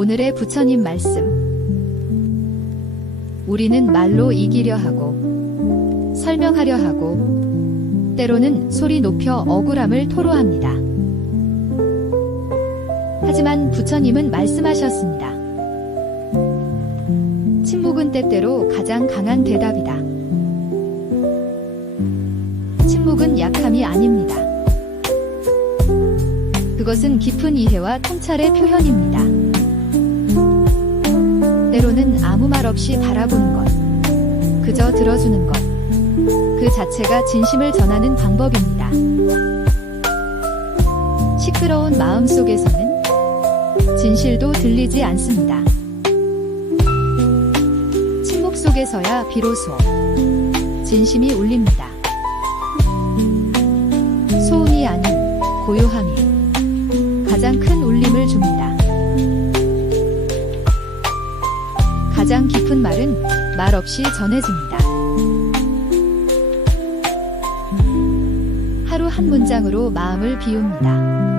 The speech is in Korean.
오늘의 부처님 말씀. 우리는 말로 이기려 하고, 설명하려 하고, 때로는 소리 높여 억울함을 토로합니다. 하지만 부처님은 말씀하셨습니다. 침묵은 때때로 가장 강한 대답이다. 침묵은 약함이 아닙니다. 그것은 깊은 이해와 통찰의 표현입니다. 말 없이 바라보는 것, 그저 들어주는 것, 그 자체가 진심을 전하는 방법입니다. 시끄러운 마음 속에서는 진실도 들리지 않습니다. 침묵 속에서야 비로소 진심이 울립니다. 가장 깊은 말은 말 없이 전해집니다. 하루 한 문장으로 마음을 비웁니다.